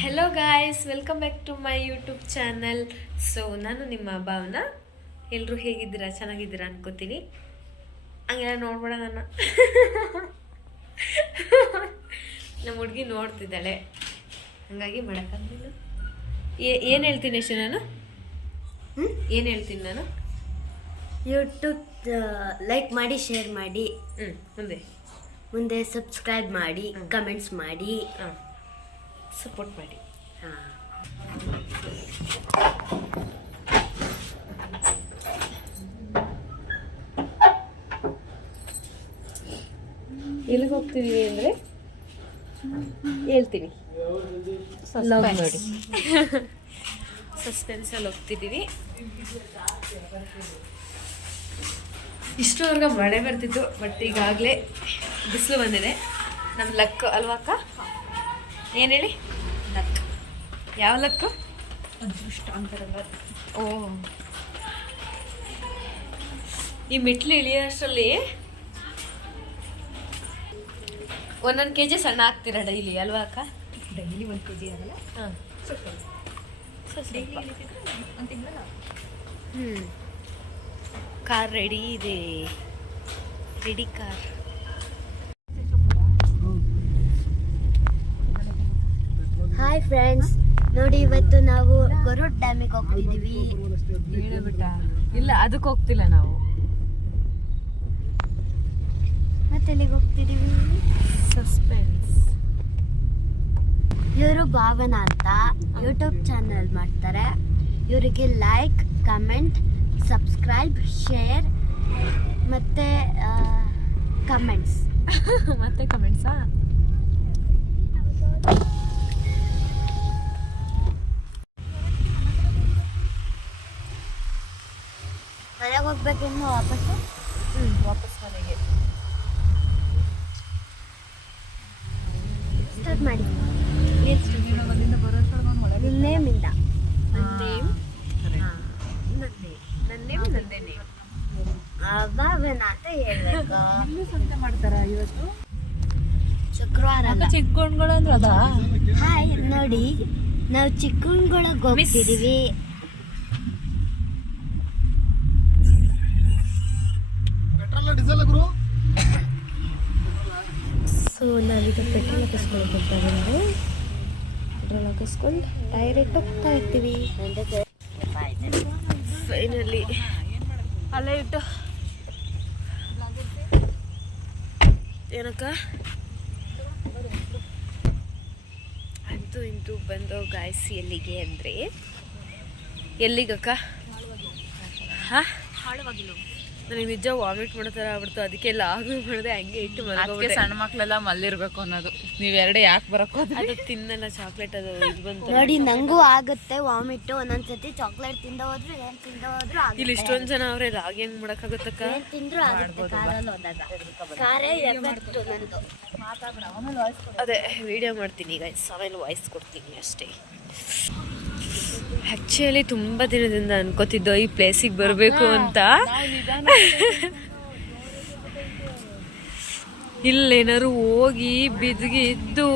Hello guys, welcome back to my YouTube channel. So ನಾನು ನಿಮ್ಮ ಭಾವನಾ. ಎಲ್ಲರೂ ಹೇಗಿದ್ದೀರಾ? ಚೆನ್ನಾಗಿದ್ದೀರಾ ಅನ್ಕೋತೀನಿ. ಹಂಗೆಲ್ಲ ನೋಡ್ಬೇಡ ನನ್ನ. ನಮ್ಮ ಹುಡುಗಿ ನೋಡ್ತಿದ್ದಾಳೆ, ಹಂಗಾಗಿ ಮಾಡೋಕ್ಕಾಗಲಿಲ್ಲ. ಏನು ಹೇಳ್ತೀನಿ ಅಷ್ಟೇ ನಾನು? ಏನು ಹೇಳ್ತೀನಿ ನಾನು? ಯೂಟ್ಯೂಬ್ ಲೈಕ್ ಮಾಡಿ, ಶೇರ್ ಮಾಡಿ, ಮುಂದೆ ಸಬ್ಸ್ಕ್ರೈಬ್ ಮಾಡಿ, ಕಮೆಂಟ್ಸ್ ಮಾಡಿ, ಸಪೋರ್ಟ್ ಮಾಡಿ. ಎಲ್ಲಿಗೆ ಹೋಗ್ತಿದೀವಿ ಅಂದರೆ ಹೇಳ್ತೀನಿ, ನೋಡಿ. ಸಸ್ಪೆನ್ಸಲ್ಲಿ ಹೋಗ್ತಿದ್ದೀವಿ. ಇಷ್ಟರವರೆಗೆ ಮಳೆ ಬರ್ತಿತ್ತು, ಬಟ್ ಈಗಾಗಲೇ ಬಿಸಿಲು ಬಂದಿದೆ. ನಮ್ಮ ಲಕ್ ಅಲ್ವಾ ಅಕ್ಕ? ಏನು ಹೇಳಿ? ಲಕ್. ಯಾವ ಲಕ್ಕು? ಅದೃಷ್ಟ ಅಂತಾರಲ್ಲ. ಓ, ಈ ಮೆಟ್ಲು ಇಳಿಯೋಷ್ಟರಲ್ಲಿ ಒಂದೊಂದು ಕೆ ಜಿ ಸಣ್ಣ ಆಗ್ತೀರಾ ಡೈಲಿ, ಅಲ್ವಾ ಅಕ್ಕ? ಡೈಲಿ 1 kg ಆಗಲ್ಲ. ಹಾಂ, ಕಾರ್ ರೆಡಿ ಇದೆ. Ready car. ಹಾಯ್ ಫ್ರೆಂಡ್ಸ್, ನೋಡಿ ಇವತ್ತು ನಾವು ಗರುಡ್ ಡ್ಯಾಮಿಗೆ ಹೋಗ್ತಿದ್ದೀವಿ. ಇಲ್ಲ, ಅದಕ್ಕೆ ಹೋಗ್ತಿಲ್ಲ ನಾವು. ಮತ್ತೆ ಎಲ್ಲಿಗೆ ಹೋಗ್ತಿದ್ದೀವಿ? ಸಸ್ಪೆನ್ಸ್. ಇವರು ಭಾವನಾ ಅಂತ ಯೂಟ್ಯೂಬ್ ಚಾನಲ್ ಮಾಡ್ತಾರೆ. ಇವರಿಗೆ ಲೈಕ್, ಕಮೆಂಟ್, ಸಬ್ಸ್ಕ್ರೈಬ್, ಶೇರ್ ಮತ್ತೆ ಕಮೆಂಟ್ಸ್. ಮತ್ತೆ ಕಮೆಂಟ್ಸಾ? ಮನೆಗೆ ಹೋಗ್ಬೇಕಿನ್ನು ವಾಪಸ್ಸು. ವಾಪಸ್ ಮನೆಗೆ ಸ್ಟಾರ್ಟ್ ಮಾಡಿ. ನೇಮಿಂದ ಭಾವನಾ ಅಂತ ಹೇಳ್ಬೇಕು. ಮಾಡ್ತಾರ ಇವತ್ತು ಶುಕ್ರವಾರ. ಚಿಕ್ಕಣ್ಗಳು ಅಂದ್ರೆ ಅದ. ಹಾಯ್, ನೋಡಿ ನಾವು ಚಿಕ್ಕಣ್ಗಳಿಗೆ ಹೋಗ್ತಿದೀವಿ. ಸೊ ನಾವೀಗ ಪೆಟ್ರೋಲ್ ಹಾಕಿಸ್ಕೊಂಡು ಹೋಗ್ತಾ ಬಂದು ಪೆಟ್ರೋಲ್ ಹಾಕಿಸ್ಕೊಂಡು ಡೈರೆಕ್ಟ್ ಹೋಗ್ತಾ ಇರ್ತೀವಿ. ಫೈನಲಿ ಅಲ್ಲೇ ಇಟ್ಟು ಏನಕ್ಕ ಅಂತೂ ಇಂತೂ ಬಂದು ಗಾಯ್ಸ್. ಎಲ್ಲಿಗೆ ಅಂದರೆ ಎಲ್ಲಿಗಕ್ಕ? ಹಾಂ, ನನಗೆ ನಿಜ ವಾಮಿಟ್ ಮಾಡೋ ಥರ ಆಗ್ಬಿಡ್ತು. ಅದಕ್ಕೆ ಲಾಗ್ ಮಾಡಿದೆ, ಹಂಗೆ ಇಟ್ಟು ಮಲಗೋಗ್ಬಿಟ್ಟೆ. ಸಣ್ಣ ಮಕ್ಕಳೆಲ್ಲ ಮಲ್ಲಿರ್ಬೇಕು ಅನ್ನೋದು. ನೀವೆರಡೆ ಯಾಕೆ ಬರಕ್ಕೆ ಅದು ತಿನ್ನಲ್ಲ, ಚಾಕ್ಲೇಟ್ ಅದು ಇದು ಬಂತು ನೋಡಿ. ನಂಗೂ ಆಗುತ್ತೆ ವಾಮಿಟ್ ಒಂದೊಂದ್ಸತಿ. ಚಾಕ್ಲೇಟ್ ತಿಂದ ಹೋದ್ರು ಏನ್ ತಿಂದ ಹೋದ್ರು ಇಲ್ಲಿ ಇಷ್ಟೊಂದು ಜನ ಅವ್ರೆ, ರಾಗಿ ಹೆಂಗ್ ಮಾಡಕ್ಕಾಗತ್ತಕ್ಕ? ಏನ್ ತಿಂದ್ರು ಆಗುತ್ತೆ. ಕಾರಲ್ಲಿ ಹೋದಾಗ ಕಾರೇ ಎಫೆಕ್ಟ್ ನಂದು. ಅದೇ ವಿಡಿಯೋ ಮಾಡ್ತೀನಿ ಈಗ, ಆಮೇಲೆ ವಾಯ್ಸ್ ಕೊಡ್ತೀನಿ ಅಷ್ಟೇ. ಆ್ಯಕ್ಚುಲಿ ತುಂಬ ದಿನದಿಂದ ಅನ್ಕೋತಿದ್ದೋ ಈ ಪ್ಲೇಸಿಗೆ ಬರಬೇಕು ಅಂತ. ಇಲ್ಲೇನಾದ್ರು ಹೋಗಿ ಬಿದ್ಗಿದ್ದು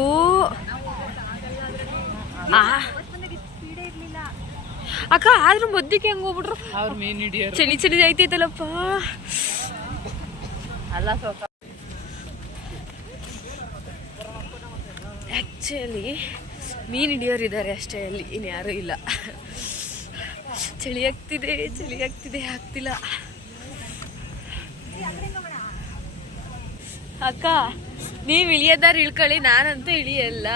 ಅಕ್ಕ. ಆದ್ರೂ ಮದ್ದಿಗೆ ಹೆಂಗ್ ಹೋಗ್ಬಿಟ್ರು ಅವ್ರ ಮೀನ್ ಹಿಡಿಯೋರು. ಚಳಿ ಚಳಿ ಆಯ್ತೈತಲ್ಲಪ್ಪ. ಅಲ್ಲ ಸ್ವಲ್ಪ ಆ್ಯಕ್ಚುಲಿ ಮೀನು ಹಿಡಿಯೋರು ಇದ್ದಾರೆ ಅಷ್ಟೇ, ಅಲ್ಲಿ ಇನ್ಯಾರೂ ಇಲ್ಲ. ಚಳಿ ಆಗ್ತಿದೆ, ಆಗ್ತಿಲ್ಲ. ಅಕ್ಕ, ನೀವು ಇಳಿಯೋದಾರು ಇಳ್ಕೊಳ್ಳಿ, ನಾನಂತೂ ಇಳಿಯಲ್ಲ.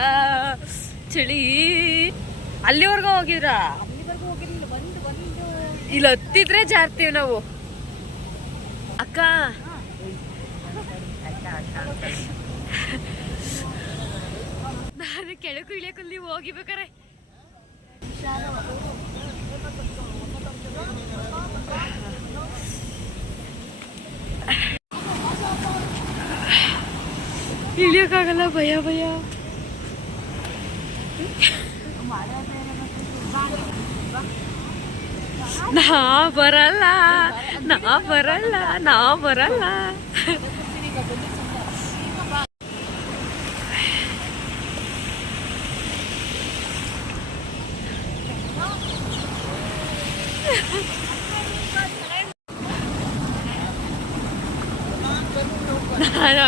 ಚಳಿ. ಅಲ್ಲಿವರೆಗೂ ಹೋಗಿದ್ರಾ? ಇಲ್ಲಿ ಹತ್ತಿದ್ರೆ ಜಾರ್ತೀವಿ ನಾವು ಅಕ್ಕ. ನಾನು ಕೆಳಕು ಇಳಿಯಕಲ್ಲಿ ಹೋಗಿಬೇಕಾರೆ ಇಳಿಯೋಕ್ಕಾಗಲ್ಲ, ಭಯ. ನಾ ಬರಲ್ಲ.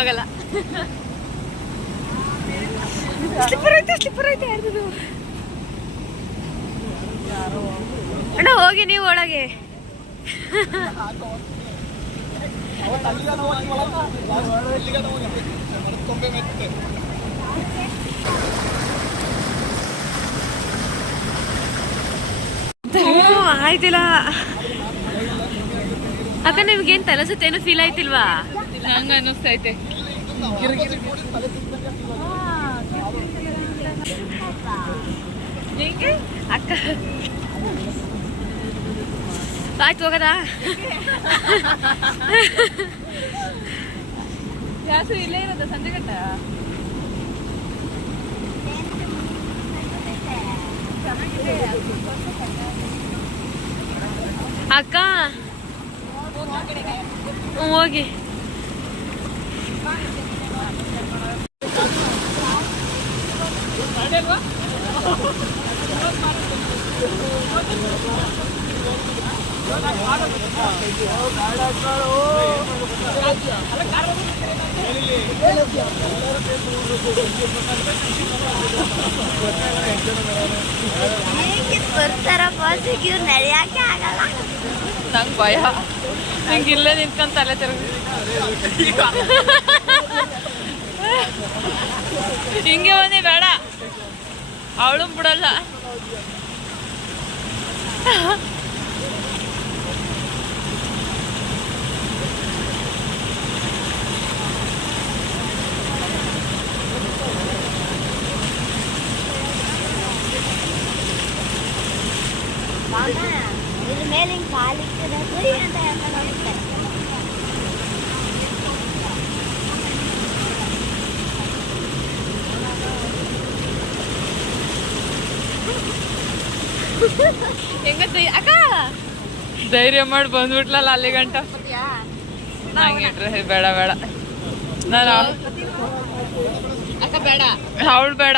ಆಗಲ್ಲ. ಸ್ಲಿಪ್ಪರ್ ಐತೆ ಯಾರ್ದು ಅಣ್ಣ ಹೋಗಿ ನೀವು ಒಳಗೆ. ಆಯ್ತಿಲ್ಲ ಅಕ್ಕ, ನಿಮ್ಗೇನ್ ತಲೆ ಸುತ್ತೇನು ಫೀಲ್ ಆಯ್ತಿಲ್ವಾ? ನಂಗೆ ಅನ್ನಿಸ್ತೈತೆ. ನಿಂಗೆ ಅಕ್ಕ ಆಯ್ತು ಹೋಗದಾ? ಯಾಸು ಇಲ್ಲೇ ಇರೋದ ಸಂಜೆ ಗಂಟ? ಅಕ್ಕ ಹೋಗಿ. ಬರ್ತಾರಪ್ಪ ಸಿಗಿವ್ ನಡೆಯಕ್ಕೆ ಆಗಲ್ಲ. ನಂಗೆ ಭಯ. ನಂಗೆ ಇಲ್ಲೇ ನಿಂತ್ಕೊಂಡು ತಲೆ ತಿರುಗಿ ಹಿಂಗೆ ಬನ್ನಿ, ಬೇಡ ಅವಳು ಬಿಡಲ್ಲ. ಇದ್ರ ಮೇಲೆ ಹಿಂಗೆ ಕಾಲಿಕ್ಕಿದೆ ಗುರಿ ಅಂತ ಹೇಳ್ಕೊಂಡು ಹೋಗ್ತಾರೆ. ಹೆಂಗತ್ತೆ ಅಕ್ಕ? ಧೈರ್ಯ ಮಾಡಿ ಬಂದ್ಬಿಟ್ಲಲ್ಲ ಅಲ್ಲಿ ಗಂಟ. ನಂಗೆ ಬೇಡ ಬೇಡ, ನಾನು ಅಕ್ಕ ಬೇಡ, ಅವಳು ಬೇಡ.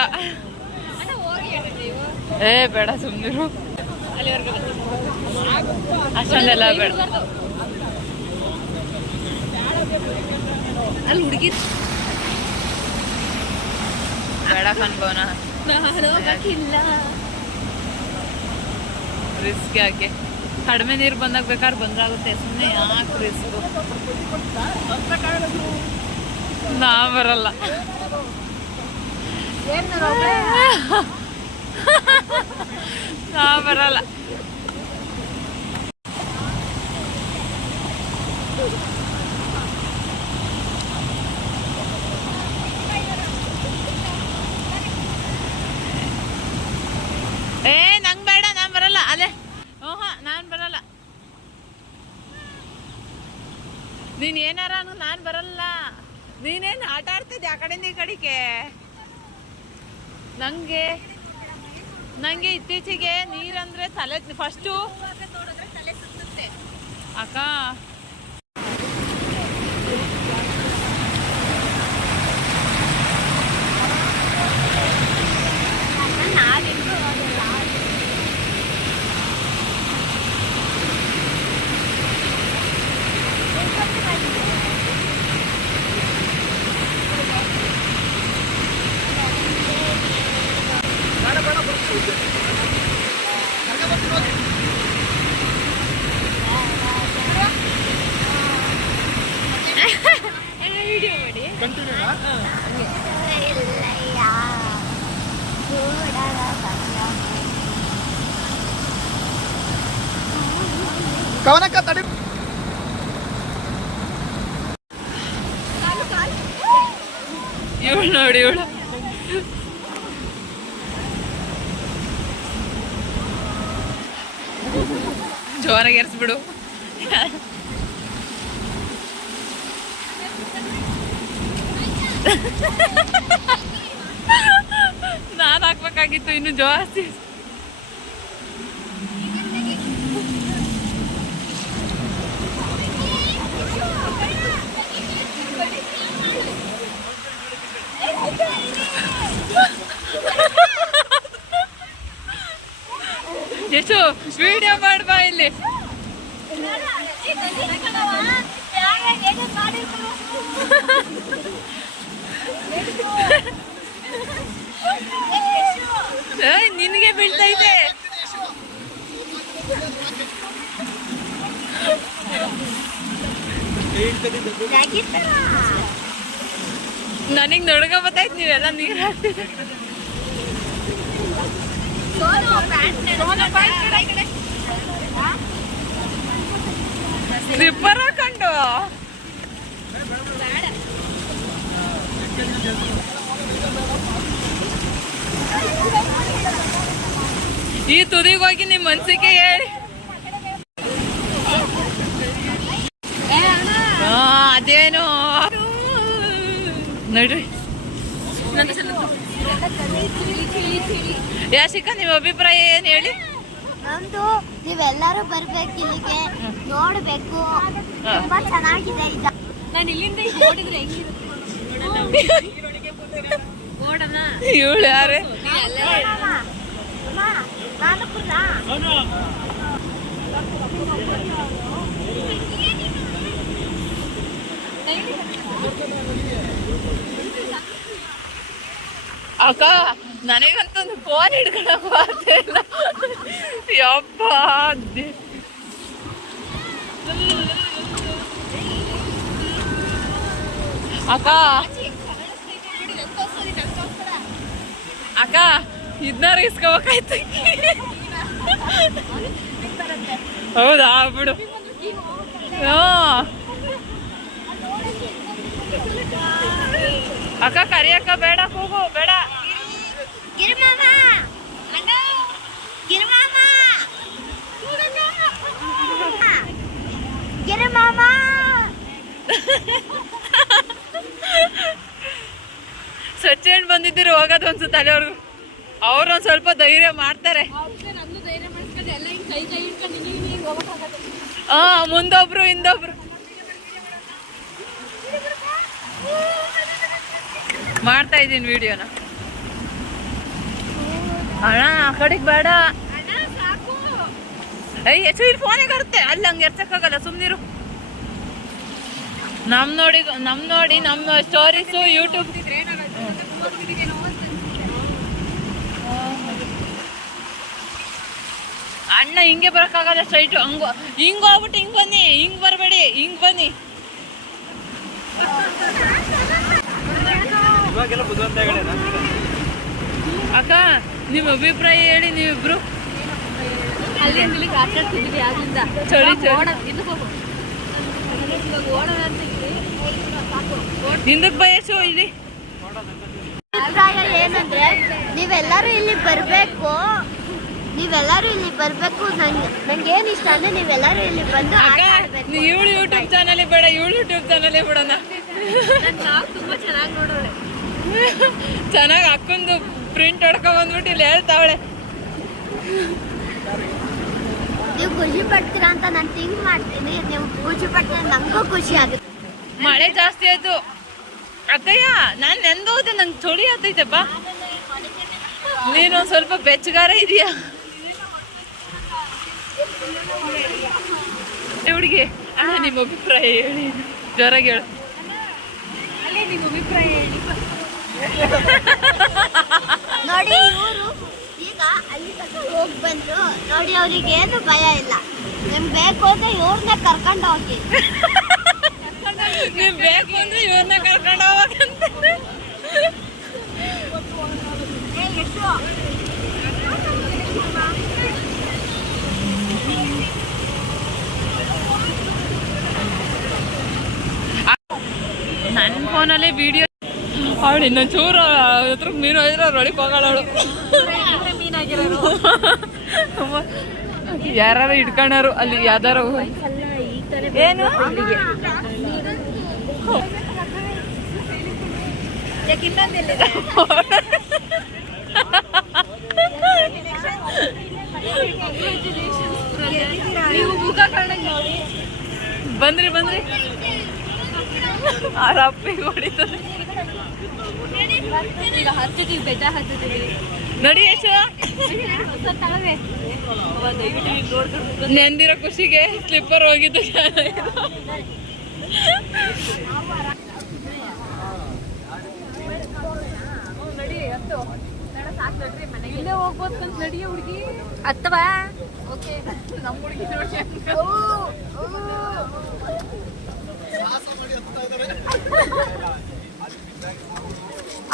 ಏ ಬೇಡ, ಸುಮ್ಮನಿರು. ಅಷ್ಟೊಂದೆಲ್ಲ ಬೇಡ. ಅಲ್ಲಿ ಹುಡುಗಿ ಬೇಡ ಕನ್ಬೋನ, ರಿಸ್ಕ್ ಯಾಕೆ? ಕಡಿಮೆ ನೀರು ಬಂದಾಗ ಬೇಕಾದ್ರೆ ಬಂದ್ರಾಗುತ್ತೆ, ಸುಮ್ಮನೆ ಯಾಕೆ ರಿಸ್ಕ್? ನಾ ಬರಲ್ಲ. ನಾ ಬರಲ್ಲ. ಏ ನಂಗೆ ಬೇಡ, ನಾನು ಬರಲ್ಲ. ಅಲ್ಲೇ ನಾನು ಬರಲ್ಲ. ನೀನ್ ಏನಾರ ನಾನು ಬರಲ್ಲ. ನೀನೇನು ಆಟ ಆಡ್ತಿದ್ದೆ ಆ ಕಡೆಯಿಂದ ಈ ಕಡೆಗೆ. ನಂಗೆ ಇತ್ತೀಚೆಗೆ ನೀರಂದ್ರೆ ತಲೆ ಫಸ್ಟು ಅಕ್ಕ. ವಿಡಿಯೋ ಮಾಡಿ ಕವನಕ್ಕ ತಡಿ. ಇವಳು ನೋಡಿ, ಇವಳು ಜೋರಾಗಿ ಎರ್ಸ್ಬಿಡು. ನಾನು ಹಾಕ್ಬೇಕಾಗಿತ್ತು ಇನ್ನು ಜಾಸ್ತಿ. ಎಷ್ಟು ವಿಡಿಯೋ ಮಾಡ್ಬಾ ಇಲ್ಲಿ. ನಿನಗೆ ಬೀಳ್ತೈತೆ. ನನಗೆ ನೊಡ್ಗ ಬತ್ತೈತೆ, ನೀವೆಲ್ಲ ನೀರು ಹಾಕ್ತೀರಿ. ಸ್ಲಿಪ್ಪರ್ ಹಾಕೊಂಡು ಈ ತುದಿಗೆ ಹೋಗಿ ನಿಮ್ಮ ಮನ್ಸಿಗೆ ಹೇಳಿ. ಅದೇನು ನೋಡ್ರಿ. ಯಾಶಿಕ, ನಿಮ್ಮ ಅಭಿಪ್ರಾಯ ಏನು ಹೇಳಿ? ನಮ್ದು ನೀವೆಲ್ಲರೂ ಬರ್ಬೇಕು, ಇಲ್ಲಿಗೆ ನೋಡ್ಬೇಕು, ತುಂಬಾ ಚೆನ್ನಾಗಿದೆ ಇದು. ನಾನು ಇಲ್ಲಿಂದ ನೋಡಿದ್ರೆ ಹೆಂಗಿರುತ್ತೆ ಇವಳು ಯಾರೇ? ನಾನು ಕೂಡ ಅಕ್ಕ, ನನಗಂತೊಂದು ಫೋನ್ ಹಿಡ್ಕೊಳಕ್ ಬರ್ತಿಲ್ಲ. ಯಪ್ಪ ಅಕ್ಕ, ಅಕ್ಕ ಇದನ್ನಾರು ಇಸ್ಕೋಬೇಕಾಯ್ತು. ಹೌದಾ, ಬಿಡು. ಅಕ್ಕ ಕರಿಯಕ್ಕ ಬೇಡ, ಕೂಗು ಬೇಡ. ಗಿರಿಮಾಮ, ಗಿರಿಮಾಮ, ಗಿರಿಮಾಮ. ಸಚ್ಚೇಣ್ ಬಂದಿದ್ದೀರಿ, ಹೋಗೋದು ಅನ್ಸುತ್ತೆ ಅಲ್ಲಿವರೆಗೂ. ಅವ್ರು ಒಂದ್ ಸ್ವಲ್ಪ ಧೈರ್ಯ ಮಾಡ್ತಾರೆ. ಮುಂದೊಬ್ರು ಹಿಂದೊಬ್ರು ಮಾಡ್ತಾ ಇದ್ದೀನಿ ವಿಡಿಯೋನ. ಅಣ್ಣ ಆ ಕಡೆಗೆ ಬೇಡ. ಹೆಚ್ಚು ಇಲ್ಲಿ ಫೋನಿಗೆ ಬರುತ್ತೆ, ಅಲ್ಲಿ ಹಂಗೆ ಎರ್ಸಕ್ಕಾಗಲ್ಲ, ಸುಮ್ಮನಿರು. ನಮ್ ನೋಡಿ ನಮ್ಮ ಸ್ಟೋರೀಸು ಯೂಟ್ಯೂಬ್. ಅಣ್ಣ ಹಿಂಗೆ ಬರೋಕ್ಕಾಗಲ್ಲ, ಸ್ಟ್ರೈಟು ಹಿಂಗ್ ಹೋಗ್ಬಿಟ್ಟು ಹಿಂಗ್ ಬನ್ನಿ, ಹಿಂಗ್ ಬರಬೇಡಿ, ಹಿಂಗ್ ಬನ್ನಿ. ಅಕ್ಕ, ನಿಮ್ಮ ಅಭಿಪ್ರಾಯ ಹೇಳಿ ನೀವಿಬ್ರು. ಚಳಿ ಹಿಂದಕ್ಕೆ ಬಯಸು ಇಲ್ಲಿ. ಅಭಿಪ್ರಾಯ ಏನಂದ್ರೆ ನೀವೆಲ್ಲರೂ ಇಲ್ಲಿ ಬರ್ಬೇಕು, ನೀವೆಲ್ಲರೂ ಇಲ್ಲಿ ಬರ್ಬೇಕು. ನಂಗೆ ಏನ್ ಇಷ್ಟ ಅಂದ್ರೆ ನೀವೆಲ್ಲರೂ ಇಲ್ಲಿ ಬಂದು ಆಟ ಆಡ್ಬೇಕು. ಇವಳು ಯೂಟ್ಯೂಬ್ ಚಾನಲ್ ಬೇಡ, ಇವಳು ಯೂಟ್ಯೂಬ್ ಚಾನಲ್ ಬಿಡೋಣ. ತುಂಬಾ ಚೆನ್ನಾಗಿ ನೋಡೋಳೆ, ಚೆನ್ನಾಗಿ ಅಕ್ಕಂದು ಪ್ರಿಂಟ್ ಹೊಡ್ಕೊಂಡ್ ಬಂದ್ಬಿಟ್ಟು ಇಲ್ಲಿ ಹೇಳ್ತಾವಳೆ. ನೀವು ಖುಷಿ ಪಡ್ತೀರಾ ಅಂತ ನಾನು ಥಿಂಕ್ ಮಾಡ್ತೀನಿ. ನೀವು ಖುಷಿ ಪಡ್ತೀರಾ, ನಮಗೂ ಖುಷಿ ಆಗುತ್ತೆ. ಮಳೆ ಜಾಸ್ತಿ ಆಯ್ತು ಅಕ್ಕಯ್ಯ, ನಾನು ನೆಂದೋದೆ, ನಂಗೆ ಚಳಿ ಆಗ್ತೈತೆಪ್ಪ. ನೀನೊಂದು ಸ್ವಲ್ಪ ಬೆಚ್ಚಗಾರ ಇದೆಯಾ ಹುಡುಗಿ? ನಿಮ್ಮ ಅಭಿಪ್ರಾಯ ಹೇಳಿ, ಜ್ವರಾಗಿ ಹೇಳು. ನಿಮ್ಮ ಅಭಿಪ್ರಾಯ ಹೇಳಿ. ನೋಡಿ, ಇವರು ಈಗ ಅಲ್ಲಿ ತನಕ ಹೋಗಿ ಬಂದ್ರು ನೋಡಿ, ಅವ್ರಿಗೆ ಏನು ಭಯ ಇಲ್ಲ. ನಿಮ್ಗೆ ಬೇಕು ಅಂದ್ರೆ ಇವ್ರನ್ನ ಕರ್ಕೊಂಡು ಹೋಗಿ, ನೀವು ಬೇಕು ಅಂದ್ರೆ ಇವ್ರನ್ನ ಕರ್ಕೊಂಡು ಹೋಗಂತ. ನನ್ನ ಫೋನಲ್ಲಿ ವಿಡಿಯೋ ಅವಳು ಇನ್ನೊಂದು ಚೂರು ಹತ್ರ ಮೀನು ಹೋದ್ರೆ ಅವ್ರು ಒಳಗೆ ಹೋಗಲ್ಲ ಅವಳು. ಯಾರು ಇಟ್ಕೊಂಡಾರು ಅಲ್ಲಿ ಯಾವ್ದಾರು ಏನು ಬಂದ್ರಿ ಅಪ್ಪಿಗೆ ಹೊಡಿತದೆ. ಈಗ ಹತ್ತಿದೀವಿ, ಬೆಟ್ಟ ಹತ್ತಿದೀವಿ. ನೋಡಿ ಯಶು, ನೆಂದಿರೋ ಖುಷಿಗೆ ಸ್ಲಿಪ್ಪರ್ ಹೋಗಿದ್ದು. ಇಲ್ಲೇ ಹೋಗ್ಬೋದು ನಡಿಯ ಹುಡುಗಿ ಅಥವಾ ಓಕೆ ನಮ್ಮ ಹುಡುಗಿ ನೋಡಿ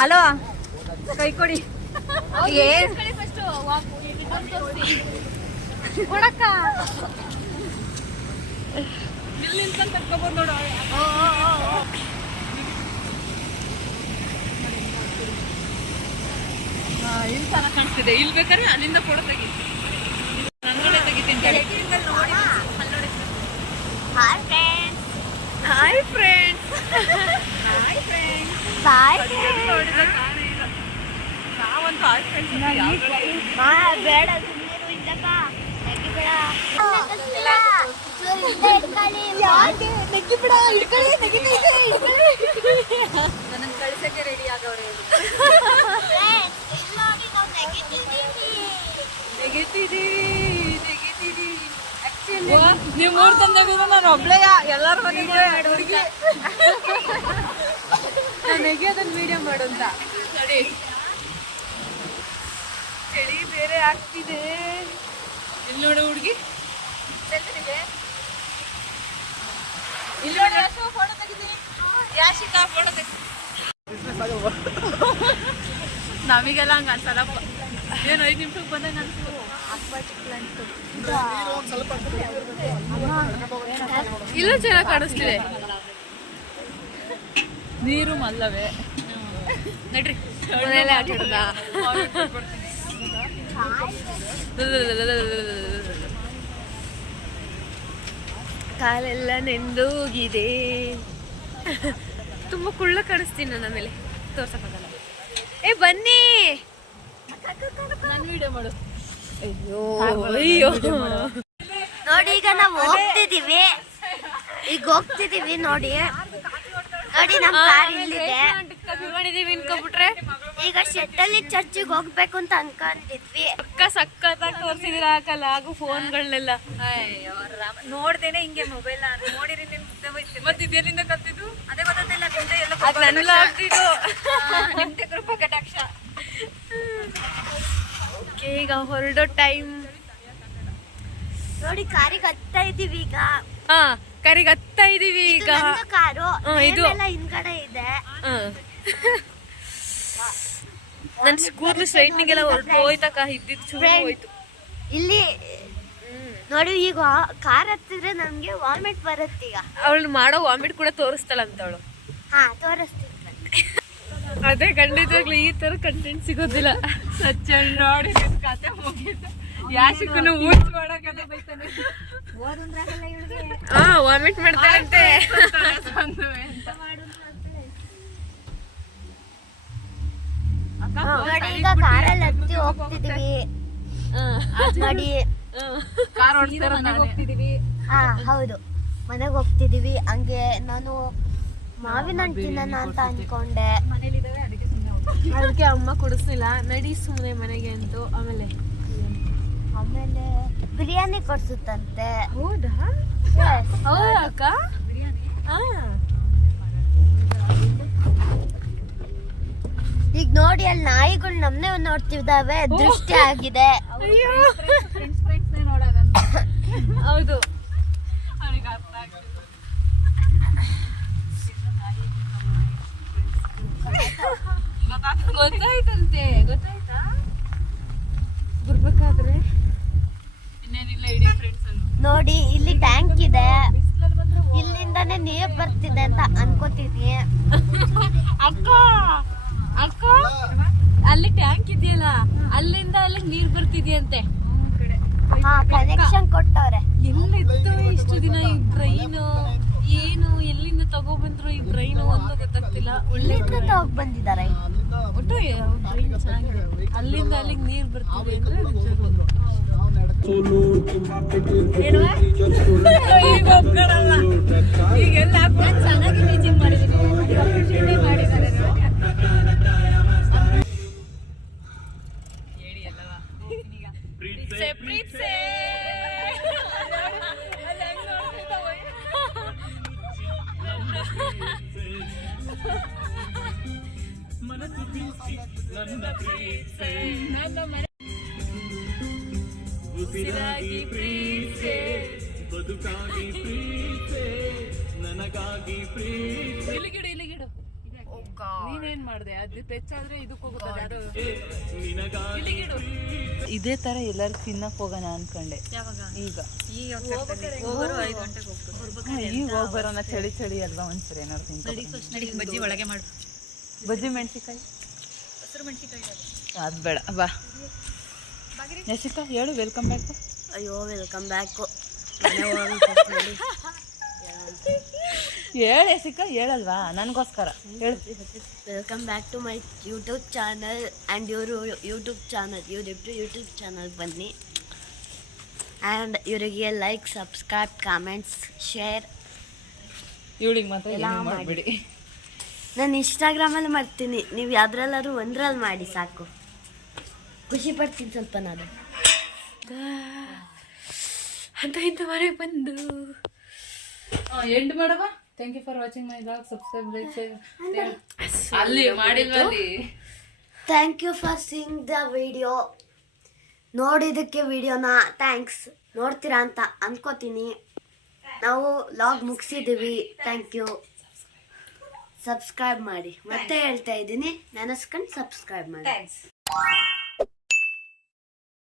ಹಲೋ ಕೈ ಕೊಡಿ ಏನ್ ಕೊಡಕ್ಕ ಇಲ್ಲಿ ನಿಂತ್ಕೊಂಡು ಕರ್ಕೊಬೋದು ನೋಡು ಇಲ್ಲಿ ಚೆನ್ನಾಗಿ ಕಾಣಿಸ್ತಿದೆ ಇಲ್ಲಿ ಬೇಕಾದ್ರೆ ಅಲ್ಲಿಂದ ಫೋಟೋ ತೆಗಿ ನನ್ನೊಡೆ ತೆಗಿತೀನಿ ಹಾಯ್ ಫ್ರೆಂಡ್ಸ್ ಬಾಯ್ ನಾವಂತೂ ಹಾಯ್ ಫ್ರೆಂಡ್ಸ್ ಬೇಡ ಸುಮ್ಮನೆ ಇದ್ದಕ್ಕ ನೆಗ್ಗಿ ಬೇಡ ನನಗೆ ಕಳ್ಸಕ್ಕೆ ರೆಡಿ ಆಗವ್ರೆ ನೀವು ಮೂರು ತಂದಾಗ ನಾನು ಒಬ್ಳೆ ಎಲ್ಲಾರು ಹುಡುಗಿ ನನಗೆ ಅದನ್ನ ವಿಡಿಯೋ ಮಾಡು ಅಂತ ನೋಡಿ ಚಳಿ ಬೇರೆ ಆಗ್ತಿದೆ. ಇಲ್ಲಿ ನೋಡು ಹುಡುಗಿ ಇಲ್ಲಿ ಫೋಟೋ ತೆಗಿತೀನಿ ಯಾಶಿಕಾ ಫೋಟೋ ತೆಗಿ ನಮಗೆಲ್ಲ ಹಂಗೆ ಅನ್ಸಲ್ಲಪ್ಪ ಏನು 5 ನಿಮಿಷಕ್ಕೆ ಬಂದಂಗೆ ಅನ್ಸು ಇಲ್ಲ ಚೆನ್ನಾಗಿ ಕಾಣಿಸ್ತಿದೆ. ನೀರು ಮಲ್ಲವೇ ನಡ್ರಿ ಮನೆಯಲ್ಲೇ ಆಟ ಆಡೋದ. ಕಾಲೆಲ್ಲ ನೆಂದೋಗಿದೆ. ತುಂಬ ಕುಳ್ಳ ಕಾಣಿಸ್ತೀನಿ ನಾನು. ಆಮೇಲೆ ತೋರ್ಸಕ್ಕಾಗಲ್ಲ. ಏ ಬನ್ನಿ ನಾನು ವಿಡಿಯೋ ಮಾಡು. ಅಯ್ಯೋ ಅಯ್ಯೋ ನೋಡಿ ಈಗ ನಾವು ಹೋಗ್ತಿದೀವಿ. ಈಗ ಹೋಗ್ತಿದೀವಿ ನೋಡಿ ನೋಡಿ ನಮ್ಮ ಕಾರ್ ಇಲ್ಲಿದೆ. ಮಾಡಿದೀವಿ ಇನ್ಕೊಬಿಟ್ರೆ ಈಗ ಶೆಟ್ಟಲ್ಲಿ ಚರ್ಚಿಗೆ ಹೋಗ್ಬೇಕು ಅಂತ ಅನ್ಕೊಂಡಿದ್ವಿ. ಅಕ್ಕ ಸಕ್ಕತ್ತಾಗಿ ತೋರಿಸಿದಿರ ಹಾಕಲ್ಲ ಹಾಗೂ ಫೋನ್ಗಳನ್ನೆಲ್ಲ ನೋಡ್ದೇನೆ ಹಿಂಗೆ ಮೊಬೈಲ್ ನೋಡಿರಿ ನಿನ್ ಮುಂದೆ ಹೋಯ್ತು. ಮತ್ತೆ ಇದೆಲ್ಲಿಂದ ಕಲ್ತಿದ್ದು ಅದೇ ಗೊತ್ತಿಲ್ಲ ನಿಮ್ದೆ ಎಲ್ಲ ಅದನ್ನೆಲ್ಲ ಆಗ್ತಿದ್ದು. ನಿಮ್ದೆ ಕೃಪಾ ಕಟಾಕ್ಷ. ಓಕೆ ಈಗ ಹೊರಡೋ ಟೈಮ್. ನೋಡಿ ಕಾರಿಗೆ ಹತ್ತಾ ಇದೀವಿ ಈಗ. ಹಾ ಕರಿಗೆ ಹತ್ತಾ ಇದೀವಿ ಈಗ. ಕಾರು ಇದು ಹಿಂದ್ಗಡೆ ಇದೆ. ನನ್ನ ಕೂದಲು ಸ್ಟ್ರೈಟ್ನಿಂಗ್ ಎಲ್ಲ ಹೊರಟು ಹೋಯ್ತಕ್ಕ. ಇದ್ದಿದ್ದು ಚೂರು ಹೋಯ್ತು. ಇಲ್ಲಿ ನೋಡಿ ಈಗ ಕಾರ್ ಹತ್ತಿದ್ರೆ ನಮ್ಗೆ ವಾಮಿಟ್ ಬರುತ್ತೆ. ಈಗ ಅವಳು ಮಾಡೋ ವಾಮಿಟ್ ಕೂಡ ತೋರಿಸ್ತಾಳಂತ ಅವಳು. ಹಾ ತೋರಿಸ್ತೀನಿ. ಅದೇ ಖಂಡಿತವಾಗ್ಲೂ ಈ ತರ ಕಂಟೆಂಟ್ ಸಿಗೋದಿಲ್ಲ. ಸಚ್ಚ ನೋಡಿ ಕತೆ ಮುಗಿತು. ಯಾಶಿಕನು ಊಟ ಮಾಡಕಂತ ಬೈತಾನೆ. ಹಾ ವಾಮಿಟ್ ಮಾಡ್ತಾಳಂತೆ. ನೋಡಿ ಈಗ ಕಾರಲ್ಲಿ ಹತ್ತಿ ಹೋಗ್ತಿದೀವಿ. ನೋಡಿ ಕಾರ್ ಓಡಿಸ್ತಾರ ಹೋಗ್ತಿದೀವಿ. ಹಾ ಹೌದು ಮನೆಗೆ ಹೋಗ್ತಿದೀವಿ. ಹಂಗೆ ನಾನು ಮಾವಿನ ಹಣ್ಣು ತಿನ್ನೋಣ ಅಂತ ಅನ್ಕೊಂಡೆ. ಮನೇಲಿದ್ದಾವೆ ಅದಕ್ಕೆ ಸುಮ್ಮನೆ ಹೋಗ್ತೀವಿ. ಅದಕ್ಕೆ ಅಮ್ಮ ಕೊಡಿಸ್ಲಿಲ್ಲ. ನಡಿ ಸುಮ್ಮನೆ ಮನೆಗೆ ಅಂತು. ಆಮೇಲೆ ಬಿರಿಯಾನಿ ಕೊಡ್ಸುತ್ತಂತೆ. ಹೌದಾ ಅಕ್ಕ. ಈಗ ನೋಡಿ ಅಲ್ಲಿ ನಾಯಿಗಳು ನಮ್ನೆ ನೋಡ್ತಿದ್ದಾವೆ. ದೃಷ್ಟಿ ಆಗಿದೆ. ಅಯ್ಯೋ ಫ್ರೆಂಡ್ಸ್ ನೋಡೋದಂತ. ಹೌದು. ಅವನಿಗೆ ಅರ್ಥ ಆಗ್ತದೆ. ಗೊತ್ತಾಯ್ತಂತೆ. ಗೊತ್ತಾಯ್ತಾ ಬರ್ಬೇಕಾದ್ರೆ ಇನ್ನೇನಿಲ್ಲ ಇಡೀ ಫ್ರೆಂಡ್ಸ್ ಅನ್ನು ನೋಡಿ ಇಲ್ಲಿ ಟ್ಯಾಂಕ್ ಇದೆ. ಇಲ್ಲಿಂದಾನೇ ನೀರ್ ಬರ್ತಿದೆ ಅಂತ ಅನ್ಕೋತಿದ್ವಿ. ಅಕ್ಕ ಅಕ್ಕ ಅಲ್ಲಿ ಟ್ಯಾಂಕ್ ಇದೆಯಲ್ಲ ಅಲ್ಲಿಂದ ಅಲ್ಲಿಗೆ ನೀರ್ ಬರ್ತಿದ್ಯಂತೆ. ಹಾ ಕನೆಕ್ಷನ್ ಕೊಟ್ಟವ್ರೆ. ಎಲ್ಲಿತ್ತು ಇಷ್ಟು ದಿನ ಈ ಟ್ರೈನು? ಏನು ಎಲ್ಲಿಂದ ತಗೊಬಂದ್ರು ಈ ಟ್ರೈನು ಒಂದು ಗೊತ್ತಾಗ್ತಿಲ್ಲ. ಇಲ್ಲಿಂದ ತಗೋಗ್ ಬಂದಿದ್ದಾರೆ. ಒಟ್ಟು ಟ್ರೈನ್ ಚೆನ್ನಾಗಿದೆ. ಅಲ್ಲಿಂದ ಅಲ್ಲಿಗೆ ನೀರ್ ಬರ್ತಿದೆ ಅಂದ್ರೆ ಈಗೆಲ್ಲ ಚೆನ್ನಾಗಿ ಟೀಚಿಂಗ್ ಮಾಡಿದ್ದೀನಿ. ಮಾಡಿದ್ದಾರೆ ಹೇಳಿ ಅಲ್ಲವಾ. ಪ್ರೀತ್ಸೆ ನನ್ನ ಮನೆ ಉಸಿರಾಗಿ ಪ್ರೀತೆ ಬದುಕಾಗಿ ಪ್ರೀತೆ ನನಗಾಗಿ ಪ್ರೀತೆ ಇಲ್ಲಿಗಿಡು ನೀನೇನ್ ಮಾಡ್ದೆ ಅದು ಟಚ್ ಆದ್ರೆ ಇದಕ್ಕೆ ಹೋಗುತ್ತೆ ಅದು ಇಲ್ಲಿಗಿಡು ಇದೇ ತರ ಎಲ್ಲರೂ ತಿನ್ನಕ್ ಹೋಗೋಣ ಅನ್ಕೊಂಡೆ ಈಗ ಹೋಗೋರು 5 ಗಂಟೆಗೆ ಹೋಗ್ತಾರೆ. ಈಗ ಹೋಗ್ಬರೋಣ ಚಳಿ ಅಲ್ವಾ ಒಂದ್ಸರಿ ಏನಾದ್ರು ತಿಂತ ಬಜ್ಜಿ ಒಳಗೆ ಮಾಡು. ಬಜ್ಜಿ ಮೆಣಸಿಕಾಯಿ ಹಸಿರು ಮೆಣಸಿಕಾಯಿ ಅದು ಬೇಡ ಬಾ ಯಶಿಕಾ ಹೇಳು ವೆಲ್ಕಮ್ ಬ್ಯಾಕ್ ಅಯ್ಯೋ ವೆಲ್ಕಮ್ ಬ್ಯಾಕು ಹೇಳು ಯಶಿಕಾ ಹೇಳಲ್ವಾ ನನಗೋಸ್ಕರ ಹೇಳು welcome back to my YouTube channel and YouTube channel ಬನ್ನಿ ಆ್ಯಂಡ್ ಇವರಿಗೆ ಲೈಕ್ ಸಬ್ಸ್ಕ್ರೈಬ್ ಕಾಮೆಂಟ್ಸ್ ಶೇರ್ ಇವಳಿಗೆ ಮಾತ್ರ ಏನೂ ಮಾಡಬೇಡಿ. ನಾನು ಇನ್ಸ್ಟಾಗ್ರಾಮಲ್ಲಿ ಮಾಡ್ತೀನಿ, ನೀವು ಯಾವ್ದ್ರಲ್ಲಾದ್ರೂ ಒಂದ್ರಲ್ಲಿ ಮಾಡಿ ಸಾಕು, ಖುಷಿ ಪಡ್ತೀನಿ ಸ್ವಲ್ಪ ನಾನು. ಅಂತ ಇಂಥ ಮನೆಗೆ ಬಂದು ಎಂಡ್ ಮಾಡವ. Thank you for watching my blog. Subscribe like ಅಲ್ಲಿ ಮಾಡಿಲ್ವಾ ಅಲ್ಲಿ. Thank you for seeing the video. ನೋಡಿದ್ದಕ್ಕೆ ವಿಡಿಯೋನ ಥ್ಯಾಂಕ್ಸ್. ನೋಡ್ತೀರಾ ಅಂತ ಅನ್ಕೋತೀನಿ. ನಾವು ಲಾಗ್ ಮುಗಿಸಿದ್ದೀವಿ. Thank you. ಸಬ್ಸ್ಕ್ರೈಬ್ ಮಾಡಿ. ಮತ್ತೆ ಹೇಳ್ತಾ ಇದ್ದೀನಿ, ನೆನೆಸ್ಕೊಂಡು ಸಬ್ಸ್ಕ್ರೈಬ್ ಮಾಡಿ.